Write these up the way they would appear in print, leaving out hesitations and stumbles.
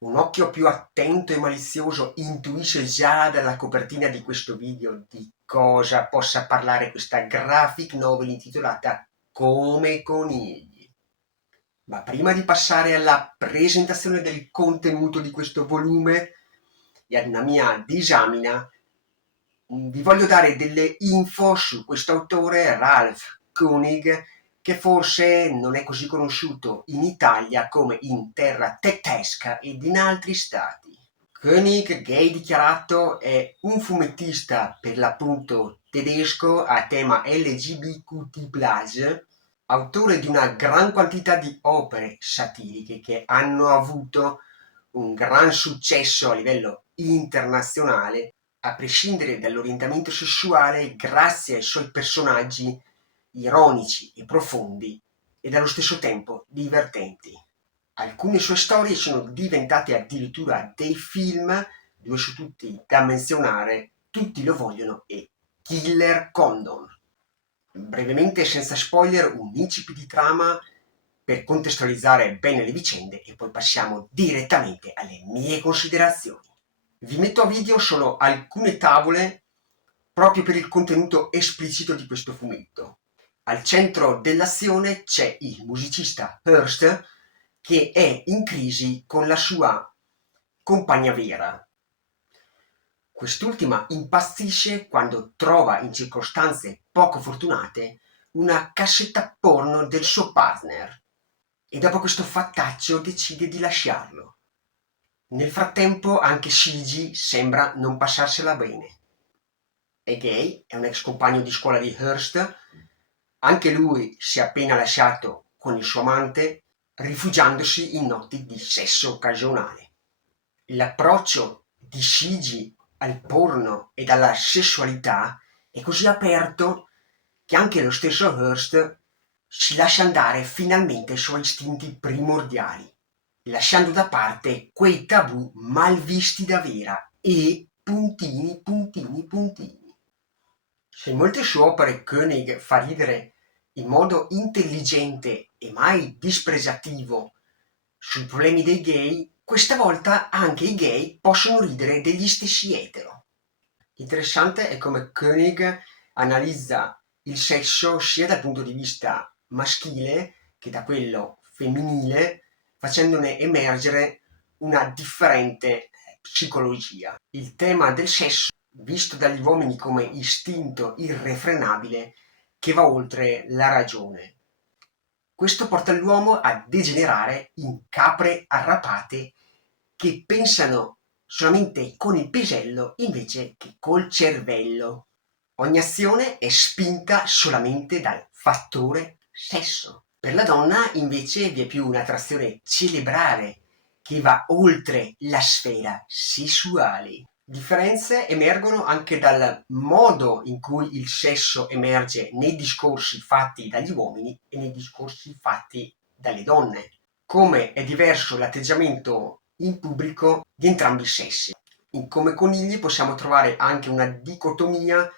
Un occhio più attento e malizioso intuisce già dalla copertina di questo video di cosa possa parlare questa graphic novel intitolata Come conigli. Ma prima di passare alla presentazione del contenuto di questo volume e ad una mia disamina, vi voglio dare delle info su questo autore, Ralph Koenig, che forse non è così conosciuto in Italia come in terra tedesca ed in altri stati. Koenig, gay dichiarato, è un fumettista per l'appunto tedesco a tema LGBTQ+, autore di una gran quantità di opere satiriche che hanno avuto un gran successo a livello internazionale, a prescindere dall'orientamento sessuale, grazie ai suoi personaggi ironici e profondi e allo stesso tempo divertenti. Alcune sue storie sono diventate addirittura dei film, due su tutti da menzionare, Tutti lo vogliono e Killer Condon. Brevemente, senza spoiler, un incipit di trama per contestualizzare bene le vicende e poi passiamo direttamente alle mie considerazioni. Vi metto a video solo alcune tavole proprio per il contenuto esplicito di questo fumetto. Al centro dell'azione c'è il musicista Hearst che è in crisi con la sua compagna vera. Quest'ultima impazzisce quando trova in circostanze poco fortunate una cassetta porno del suo partner e dopo questo fattaccio decide di lasciarlo. Nel frattempo anche Shiji sembra non passarsela bene. È gay, è un ex compagno di scuola di Hearst, anche lui si è appena lasciato con il suo amante, rifugiandosi in notti di sesso occasionale. L'approccio di Shiji al porno e alla sessualità è così aperto che anche lo stesso Hearst si lascia andare finalmente ai suoi istinti primordiali, lasciando da parte quei tabù mal visti da Vera e puntini, puntini, puntini. Se in molte sue opere Koenig fa ridere in modo intelligente e mai dispregiativo sui problemi dei gay, questa volta anche i gay possono ridere degli stessi etero. Interessante è come Koenig analizza il sesso sia dal punto di vista maschile che da quello femminile, facendone emergere una differente psicologia. Il tema del sesso visto dagli uomini come istinto irrefrenabile che va oltre la ragione. Questo porta l'uomo a degenerare in capre arrapate che pensano solamente con il pisello invece che col cervello. Ogni azione è spinta solamente dal fattore sesso. Per la donna invece vi è più un'attrazione cerebrale che va oltre la sfera sessuale. Differenze emergono anche dal modo in cui il sesso emerge nei discorsi fatti dagli uomini e nei discorsi fatti dalle donne. Come è diverso l'atteggiamento in pubblico di entrambi i sessi. In Come conigli possiamo trovare anche una dicotomia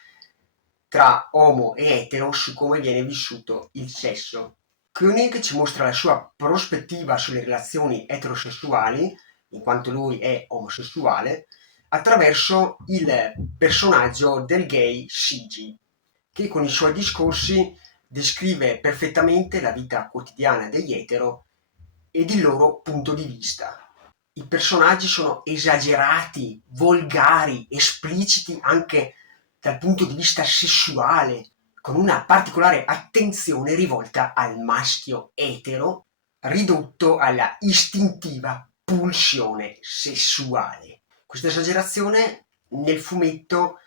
tra homo e etero su come viene vissuto il sesso. Koenig ci mostra la sua prospettiva sulle relazioni eterosessuali, in quanto lui è omosessuale, attraverso il personaggio del gay Shiji, che con i suoi discorsi descrive perfettamente la vita quotidiana degli etero ed il loro punto di vista. I personaggi sono esagerati, volgari, espliciti anche dal punto di vista sessuale, con una particolare attenzione rivolta al maschio etero, ridotto alla istintiva pulsione sessuale. Questa esagerazione nel fumetto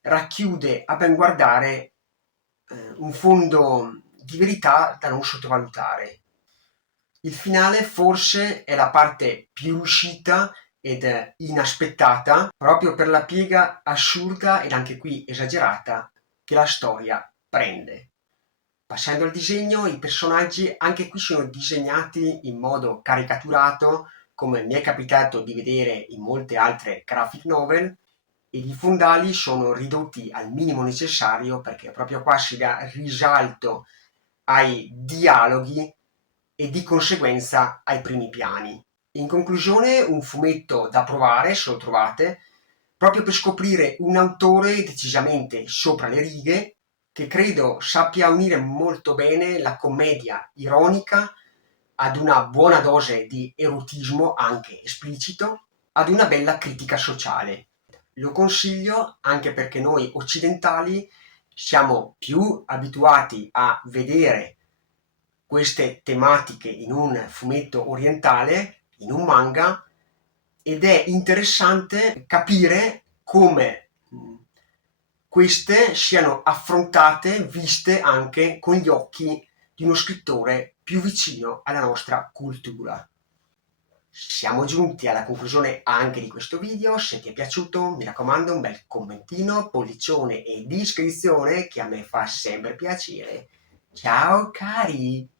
racchiude a ben guardare un fondo di verità da non sottovalutare. Il finale forse è la parte più riuscita ed inaspettata, proprio per la piega assurda ed anche qui esagerata che la storia prende. Passando al disegno, i personaggi anche qui sono disegnati in modo caricaturato, come mi è capitato di vedere in molte altre graphic novel, ed i fondali sono ridotti al minimo necessario perché proprio qua si dà risalto ai dialoghi e di conseguenza ai primi piani. In conclusione, un fumetto da provare, se lo trovate, proprio per scoprire un autore decisamente sopra le righe, che credo sappia unire molto bene la commedia ironica ad una buona dose di erotismo, anche esplicito, ad una bella critica sociale. Lo consiglio anche perché noi occidentali siamo più abituati a vedere queste tematiche in un fumetto orientale, in un manga, ed è interessante capire come queste siano affrontate, viste anche con gli occhi di uno scrittore più vicino alla nostra cultura. Siamo giunti alla conclusione anche di questo video. Se ti è piaciuto, mi raccomando, un bel commentino, pollicione e iscrizione che a me fa sempre piacere. Ciao cari!